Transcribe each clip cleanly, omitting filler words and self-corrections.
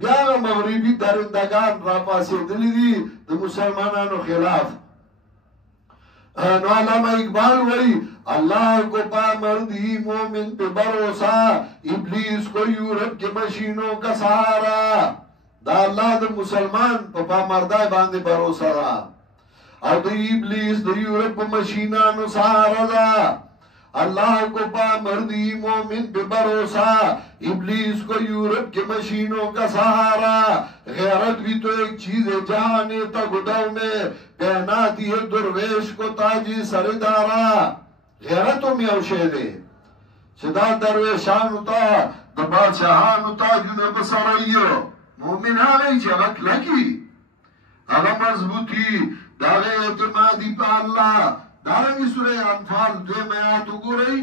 بیا مغربي درندگان را پاسېدلي دي د مسلمانانو خلاف. نو علامہ اقبال وی اللہ کو پا مردی مومن پہ بھروسہ ابلیس کو یورپ کے مشینوں کا سہارا. دا اللہ دا مسلمان پا مردائی باندے بھروسہ دا اور دا ابلیس دا یورپ مشینانو سہارا دا. اللہ کو پا مردی مومن پہ بھروسہ ابلیس کو یورپ کے مشینوں کا سہارا. غیرت بھی تو ایک چیز ہے جہانے تک گداؤ میں پہناتی ہے درویش کو تاجی سردارا. غیرتو میاو شہدے چدا درویشانو تا دا بادشاہانو تاجو بسرائیو مومن آگئی چه غک لکی اگا مضبوطی داغی اعتمادی پا اللہ. دارنگی سورہ انفال دوے میں آتو گو رئی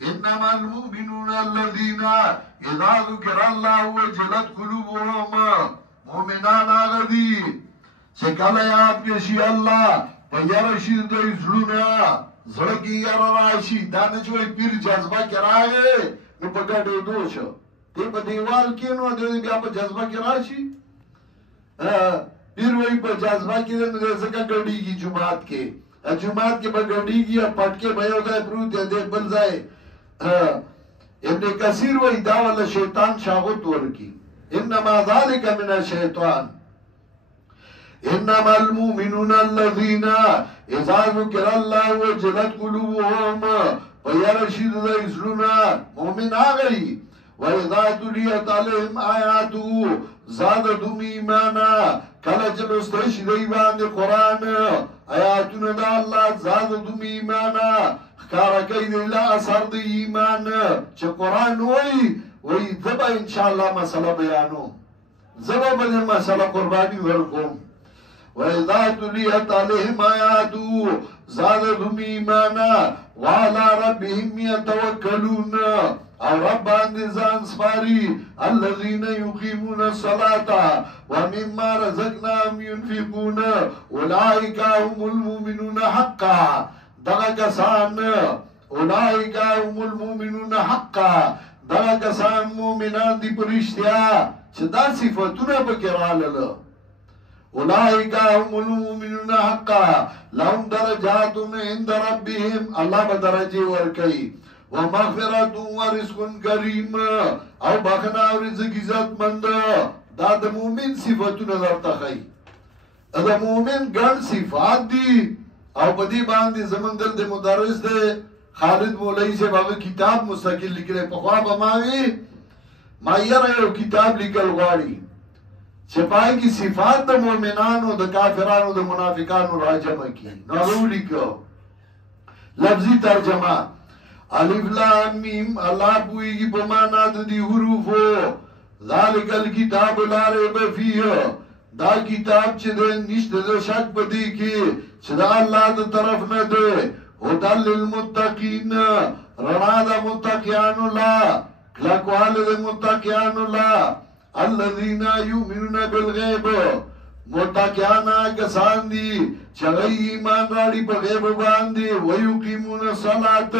انما المؤمنون الذین اذا ذکر اللہ وجلت قلوبهم. مومنان آگا دی چکل یاد کشی اللہ پیرشی دی زلونا زڑکی یر راشی دانچوئی پیر جذبہ کرائے نو پا گڑے دوشو تی پا دیوال کینو دے بیا پا جذبہ کراشی پیر وی پا جذبہ کی دے نو سکا گڑی کی جماعت کے جماعت کے پا گڑی کی پٹکے بھئیو دائے پروت ہے دیکھ بل زائے. ابن کثیر وی داوال شیطان شاغت ورکی انما ذالک من الشیطان. انما المؤمنون الذین اذا ذکر اللہ وجلت قلوبهم ویرشید دیسلونا. مومن آگئی وَإِذَا تُلِيَتْ عَلَيْهِمْ آیَاتُهُ زَادَتْهُمْ ایمانا. کل چلوستش دیوان قرآن آیاتون دا اللہ زادتهم ایمانا خکارکی دیلا اثر دی ایمان. چه قرآن وی دبا انشاءاللہ مسئلہ بیانو زبا بدن مسئلہ قربانی ورکم. وَإِذَا تُلِيَتْ عَلَيْهِمْ آیَاتُهُ زَادَتْهُمْ ایمانا وَعَلَى رَبِّهِمْ يَتَوَكَّلُونَ. اور رب باندزان سپاری الذین یقیمون الصلاة ومما رزقناهم ينفقون اولئک هم المؤمنون حقا. دغا کسان اولئک هم المؤمنون حقا دغا کسان مومنان دی پرشتیا چه دا صفتونه بکرالل. اولئک هم المؤمنون حقا لهم درجات عند ربهم. اللہ بدرجی ورکی ومغفرت ورزق کریم او بخنا و رزق عزت مند. دا دا مومن صفتو نظر تخی دا مومن گن صفات دی او بدی باندی زمن دل دی مدرس دی خالد مولائی سے باقی کتاب مستقل لکلے پخواب اماوی ما یرائیو کتاب لکل غاری چھپائی کی صفات دا مومنانو دا کافرانو دا منافقانو راجمہ کی نارو لکو لفظی ترجمہ الف لام میم. اللہ پوئی کی پمانات دی حروفو ذالک الکتاب لا ریب فیہ. دا کتاب چھ دے نشت دے شک پدی کی چھ دا اللہ دا طرف نہ دے ہدل للمتقین رنا دا متقیان اللہ کلکوال دا متقیان اللہ. الذین یؤمنون بالغیب متقیانا کسان دی چغی ایمان راڑی پا غیب باندی ویقیمون الصلاة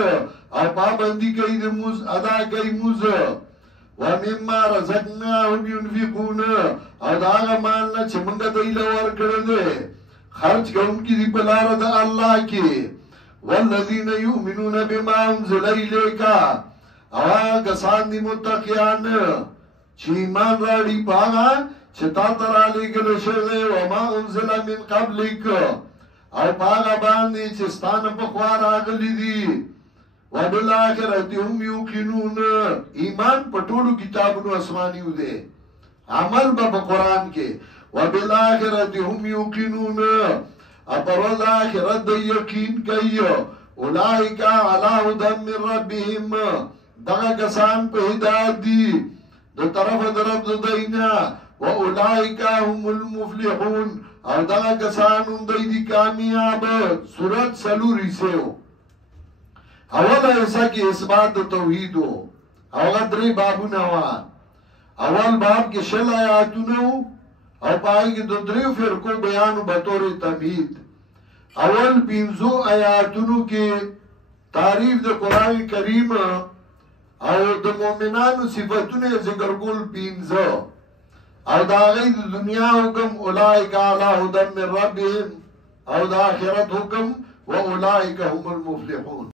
اور پابندی کئی دی موز ادا کئی موز ومما رزقناهم ينفقون. اور داغا مالنا چمنگا دیلہ ورکردے خرچ کا ان کی دی پلار دا اللہ کی. والذین یؤمنون بما انزل الیکا اور کسان دی متقیان چھ ایمان راڑی پاگا چھتا ترالی گلے شدے وما انزل من قبلک اور پاگا باندی چستان پخوار آگلی دی وَبِالْآخِرَةِ هُمْ يُوقِنُونَ. ایمان پٹولو کتابنو اسمانیو دے عمل با قرآن کے وَبِالْآخِرَةِ هُمْ يُوقِنُونَ. اپروز آخرت دے یقین کئی اولائکا علی ہدی من ربہم. دغا کسان پہ ہدایت دی دو طرف درب دینا وَأُولَئِكَ هُمُ الْمُفْلِحُونَ. اور دغا کسان اندائی دی کامیاب. سورت سلوری سے ہو اول ایسا کی اثبات توحید ہو. اول دری بابو نوان اول باب کے شل آیاتونو اور پائی کی دو دریو فرقو بیانو بطور تمہید. اول پینزو آیاتونو کے تعریف دا قرآن کریم اور دا مومنانو صفتون ذکر گل پینزو او دا غي د دنیا حکم اولئک علی هدى من ربهم او د آخرت حکم واولئک هم المفلحون.